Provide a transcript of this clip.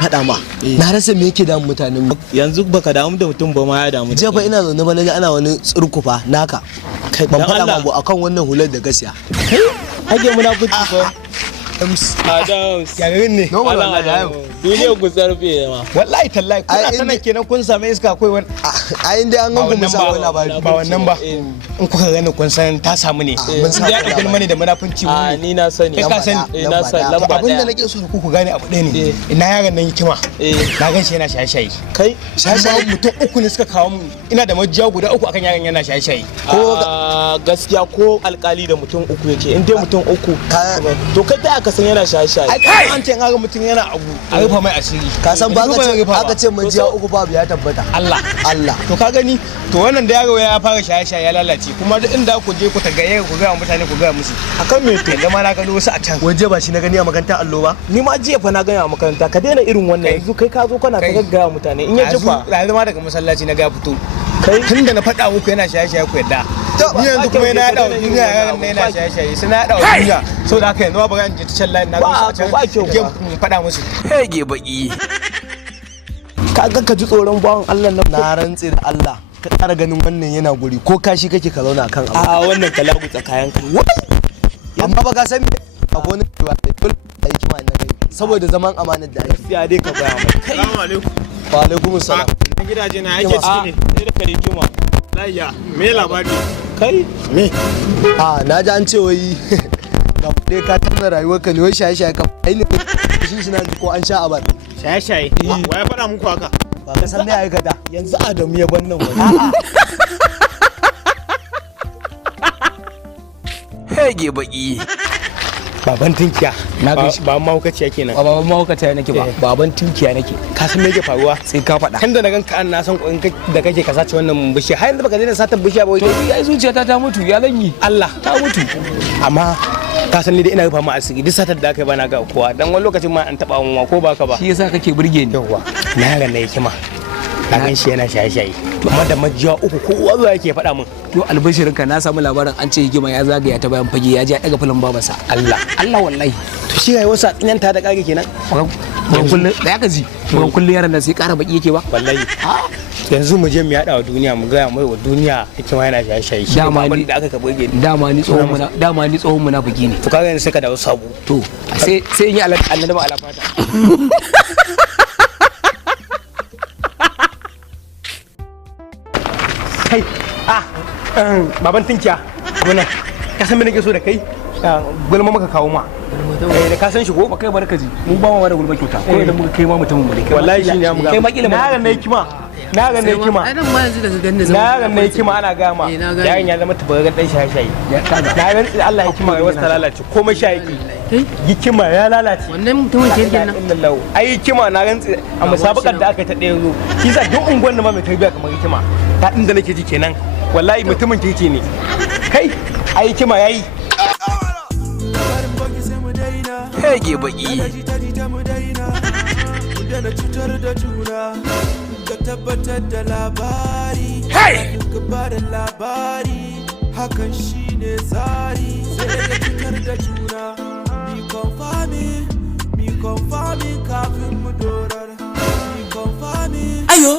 faɗa ma na rasa me yake damun mutanen yanzu baka damu da mutum ba ma ya damu. Jiya fa ina zaune ba naji ana wani tsurkufa naka. Ban faɗa ma ba akan wannan hular da gasiya. Hage munafici fa. Adams. Ya garin ne? Normal duniya ku zarfe ma. Wallahi tallahi kuna sanan kenan kun same iska akwai wani. Ai inda an gangu musa wani labari. Ba wannan ba. In kuka gani kun san ta samu ne. Mun san ya dauki mani da munafunci mu. Ni na sani. Kai ka sani. Na sani lamba abin da nake so ku gane abu ɗaya ne. Ina yaron nan hikima. Na gan shi yana shaye-shaye. Kai shaye-shaye mutum uku ne suka kawo mu. Ina da majiya guda uku akan yaron yana shaye-shaye. Ko gaskiya ko alkali da mutum uku yake in dai mutum uku to kai da aka san yana shaye-shaye. Ai an ce an ga mutum yana abu a rufa mai asiri. Ka san ba aka ce majiya uku babu ya tabbata. Allah. To ka gani to wannan da yaro ya fara shaye-shaye ya lalace kuma duk inda ku je ku tagaye ku ga mutane ku ga musu. Akan me to? Yanzu ma na gano wasu a can. Waje ba shi na gani a makarantar allo ba. Ni ma jiya fa na gani a makaranta ka daina irin wannan yanzu kai ka zo kana ta gaggaya mutane in ya jifa. Yanzu ma daga masallaci na ga fito. Kai tunda na faɗa muku yana shaye-shaye ku yadda. Ni yanzu kuma yana yaɗa wa duniya yaran na yana shaye-shaye sai na yaɗa wa duniya. Saboda haka yanzu ma ba ga je ta can layin na ga su a can faɗa musu. Hege baki. Kaga ka ji tsoron bawan Allah na rantse da Allah ka ƙara ganin wannan yana guri ko kashi kake ka zauna akan abu. Wannan ka lagutsa kayan ka. Amma ba ka san me akwai wani ba dole ai kima na gani saboda zaman amanar da ake. Ya dai ka baya mai. Assalamu alaikum. Wa alaikum assalam. Na gidaje na yake ciki ne. Sai da kare kima. Layya me labari? Kai Me? Na ji an ce wai ga dai ka tana rayuwarka ne wai shaye-shaye ka ai ne shi na ko an sha abar. Shaye-shaye. Wa ya faɗa muku haka? Ba ka san me aikata. yanzu Adamu ya ban nan wani. Hege baki. Baban tinkiya. Na ga shi. Baban mahaukaciya kenan. Ba baban mahaukata nake ba, baban tunkiya nake. Ka san me yake faruwa? Sai ka faɗa. Kan da na ganka an na san da kake ka sace wannan bishiya. Har yanzu baka daina satar bishiya ba wai. To ai zuciyata ta mutu ya zan yi. Allah Ta mutu. amma ka san ni dai ina rufa ma asiri duk satar da aka yi bana ga kowa dan wani lokacin ma an taba mun ko baka ba. Shi yasa kake burge ni. Yawwa na yaran na hikima. Na gan shi yana shaye-shaye. Amma da majiya uku kowa zuwa yake faɗa min. To albashirinka na samu labarin an ce hikima ya zagaya ta bayan fage ya je ya daga filin babarsa. Allah wallahi. to shi rayuwar sa tsinyanta da kage kenan. Kullum da ya gaji. Kullum yaran nan sai ƙara baki yake ba. Wallahi. Yanzu mu je mu yada wa duniya mu gaya mai wa duniya hikima yana shaye-shaye. Shi Dama abin ni- da aka ka burge ni. Dama ni tsohon munafiki ne. To kaga yanzu sai ka dawo sabo. To sai in yi annaba alafata. Kai baban tinkiya gona ka san me nake so da kai gulma maka kawo ma da ka san shi ko Ba kai barkaji. Mu ba mu da gulma kyauta. Ko idan muka kai ma mutumin mu ne. wallahi shi ne mu ga Kai ma kila na ga na hikima na ga na hikima Ai dan ma yanzu daga ganin na ga na hikima ana ga ma na gane. yayin ya zama tabargan dan shaye-shaye na ga Allah hikima ya wasta lalace komai sha yake Kai hikima ya lalace wannan mutumin ke rigen nan. ai hikima na rantsi a musabakar da aka yi ta ɗaya zo shi sa duk unguwar da ma mai tarbiya kamar hikima ta inda nake ji kenan wallahi mutumin kirki ne kai ai hikima yayi Hege baki. Hey! Hakan shi ne tsari sai da cutar da juna. Mi confirming kafin mu dorar. Mi confirming. Ayo!